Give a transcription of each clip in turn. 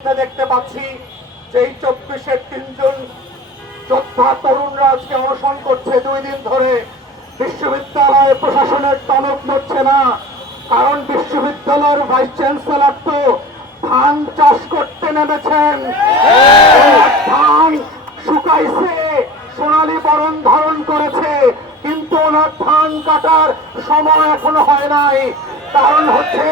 দেখতে পাচ্ছি যে এই 24-এর 3 জন যোদ্ধা তরুণরা আজকে অনশন করছে 2 দিন ধরে। বিশ্ববিদ্যালয় প্রশাসনের টনক নড়ছে না, কারণ বিশ্ববিদ্যালয়ের ভাইস চ্যান্সেলর তো ধান চাষ করতে নেমেছেন। ধান শুকাইছে, সোনালী বরণ ধারণ করেছে, কিন্তু ওনার ধান কাটার সময় এখনো হয় নাই। কারণ হচ্ছে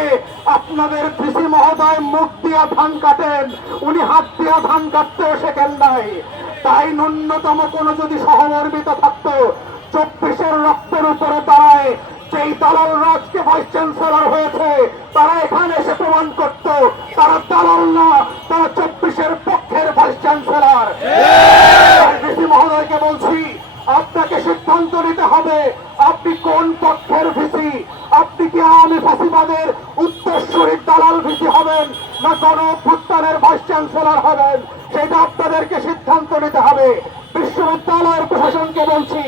আপনাদের ভিসি মহোদয় মুখ দিয়া ধান কাটেন, উনি হাত দিয়া ধান কাটতেও শেখেন নাই। তাই ন্যূনতম কোনো যদি সহমর্মিত থাকতো, 24-এর রক্তের উপরে দাঁড়ায় যেই দালাল রাজকে ভাইস চ্যান্সেলর হয়েছে, তারা এখানে এসে প্রমাণ করত তারা দালাল না, তারা 24-এর পক্ষের ভাইস চ্যান্সেলর। ভিসি মহোদয়কে বলছি, আপনাকে সিদ্ধান্ত নিতে হবে আপনি কোন পক্ষের ভিসি। আপনি কি আওয়ামী ফাঁসিবাদের উত্তরসূরি দালাল ভিসি হবেন, না গণ অভ্যুত্থানের ভাইস চ্যান্সেলর হবেন, সেটা আপনাদেরকে সিদ্ধান্ত নিতে হবে। বিশ্ববিদ্যালয়ের প্রশাসনকে বলছি,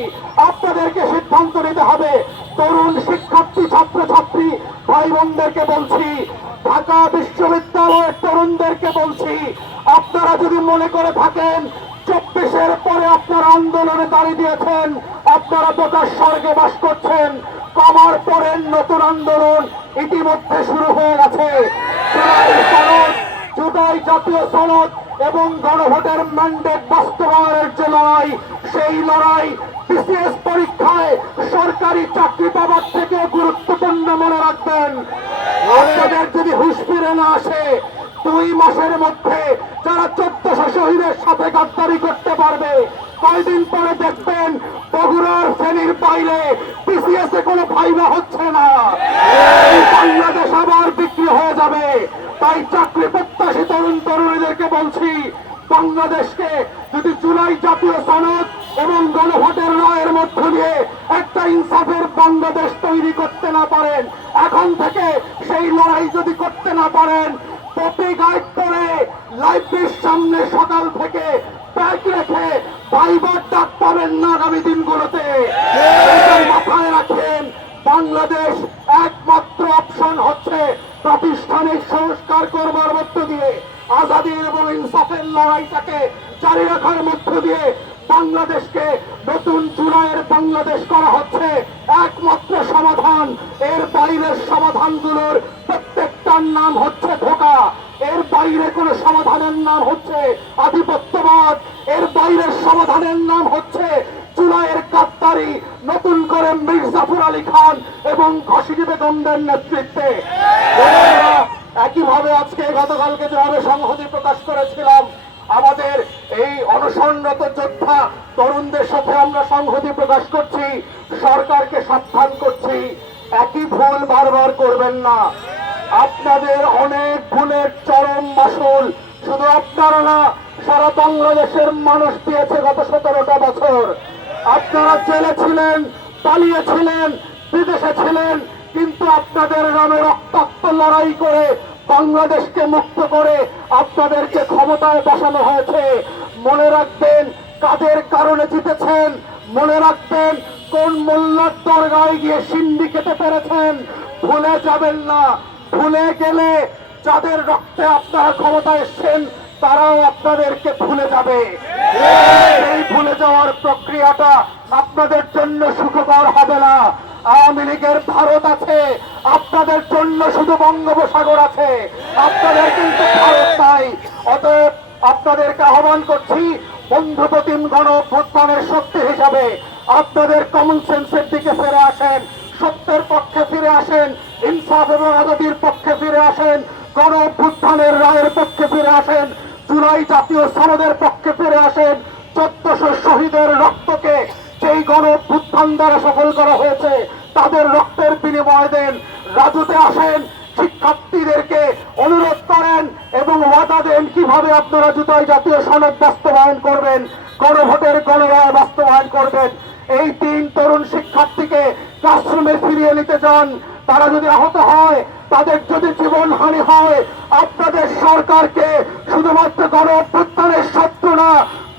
আপনাদেরকে সিদ্ধান্ত নিতে হবে। তরুণ শিক্ষার্থী ছাত্রছাত্রী ভাই বোনদেরকে বলছি, ঢাকা বিশ্ববিদ্যালয়ের তরুণদেরকে বলছি, আপনারা যদি মনে করে থাকেন 24-এর পরে আপনারা আন্দোলনে দাঁড়িয়ে দিয়েছেন, আপনারা বোকার স্বর্গে বাস করছেন। কমার পরের নতুন আন্দোলন ইতিমধ্যে শুরু হয়ে গেছে। জুলাই জাতীয় সনদ এবং গণভোটের ম্যান্ডেট বাস্তবায়নের যে লড়াই, সেই লড়াই বিসিএস পরীক্ষায় সরকারি চাকরি পাওয়ার থেকে গুরুত্বপূর্ণ মনে রাখবেন। আপনাদের যদি হুঁশ ফিরে না আসে, 2 মাসের মধ্যে যারা 1400 শহীদের সাথে গাদ্দারি করতে পারবে, কয়দিন পরে দেখবেন বগুড়ার শ্রেণীর বাইরে বিসিএস এ কোনো ফাইবা হচ্ছে না, বাংলাদেশ আবার বিক্রি হয়ে যাবে। তাই চাকরি প্রত্যাশী তরুণ তরুণীদেরকে বলছি, বাংলাদেশকে যদি জুলাই জাতীয় সনদ এবং গণভোটের রায়ের মধ্য দিয়ে একটা ইনসাফের বাংলাদেশ তৈরি করতে না পারেন, এখন থেকে সেই লড়াই যদি করতে না পারেন, পপি গাইড পরে লাইব্রেরির সামনে সকাল থেকে ব্যাগ রেখে ভাইবার ডাক পাবেন না আগামী দিনগুলোতে। মাথায় রাখেন, বাংলাদেশ একমাত্র অপশন হচ্ছে প্রাতিষ্ঠানিক সংস্কার করবার মধ্য দিয়ে, আজাদী এবং ইনসাফের লড়াইটাকে জারি রাখার মধ্য দিয়ে বাংলাদেশকে নতুন জুলাইয়ের বাংলাদেশ করা হচ্ছে একমাত্র সমাধান। এর বাইরের সমাধানগুলোর প্রত্যেকটার নাম হচ্ছে ধোঁকা। এর বাইরে কোন সমাধানের নাম হচ্ছে আধিপত্যবাদ। এর বাইরের সমাধানের নাম হচ্ছে জুলাইয়ের গাদ্দারি, নতুন করে মীর জাফর আলী খান এবং ঘসিটি বেগমদের নেতৃত্বে। একইভাবে আজকে গতকালকে যেভাবে সংহতি প্রকাশ করেছিলাম, আমাদের এই অনশনরত যোদ্ধা তরুণদের সাথে আমরা সংহতি প্রকাশ করছি, সরকারকে সাবধান করছি, একই ভুল বারবার করবেন না। আপনাদের অনেক ভুলের চরম মাসুল শুধু আপনারা না, সারা বাংলাদেশের মানুষ দিয়েছে গত 17টা বছর। আপনারা জেলে ছিলেন, পালিয়েছিলেন, বিদেশে ছিলেন, কিন্তু আপনাদের নামে রক্তাক্ত লড়াই করে বাংলাদেশকে মুক্ত করে আপনাদেরকে ক্ষমতায় বসানো হয়েছে। মনে রাখবেন কাদের কারণে জিতেছেন, মনে রাখবেন কোন মোল্লার দরগায় গিয়ে সিন্ডি খেতে পেরেছেন। ভুলে যাবেন না, ভুলে গেলে যাদের রক্তে আপনারা ক্ষমতায় এসছেন তারাও আপনাদেরকে ভুলে যাবে। এই ভুলে যাওয়ার প্রক্রিয়াটা আপনাদের জন্য সুখকর হবে না। আওয়ামী লীগের ভারত আছে, আপনাদের জন্য শুধু বঙ্গোপসাগর আছে, আপনাদের কিন্তু ভারত নাই। অতএব আপনাদেরকে আহ্বান করছি, বন্ধুপ্রতিম গণ অভ্যুত্থানের শক্তি হিসাবে আপনাদের কমন সেন্সের দিকে ফিরে আসেন, সত্যের পক্ষে ফিরে আসেন, ইনসাফ এবং আজাদীর পক্ষে ফিরে আসেন, গণ অভ্যুত্থানের রায়ের পক্ষে ফিরে আসেন, জুলাই জাতীয় সনদের পক্ষে ফিরে আসেন। 1400 শহীদের রক্তকে যেই গণ অভ্যুত্থান দ্বারা সফল করা হয়েছে তাদের রক্তের বিনিময় দেন। রাজুতে আসেন, শিক্ষার্থীদেরকে অনুরোধ করেন এবং ওয়াদা দেন কিভাবে আপনারা জুলাই জাতীয় সনদ বাস্তবায়ন করবেন, গণভোটের গণরায় বাস্তবায়ন করবেন। এই 3 তরুণ শিক্ষার্থীকে ক্লাসরুমে ফিরিয়ে নিতে চান। তারা যদি আহত হয়, তাদের যদি জীবনহানি হয়, আপনাদের সরকারকে শুধুমাত্র গণ অভ্যুত্থানের শত্রু না,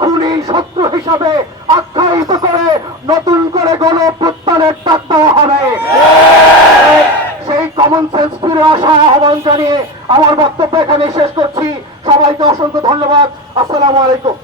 খুনি শত্রু হিসাবে আখ্যায়িত করে নতুন করে গণ অভ্যুত্থানের ডাক দেওয়া হবে। সেই কমন সেন্স ফিরে আসা আহ্বান জানিয়ে আমার বক্তব্য এখানে শেষ করছি। সবাই সবাইকে অসংখ্য ধন্যবাদ। আসসালামু আলাইকুম।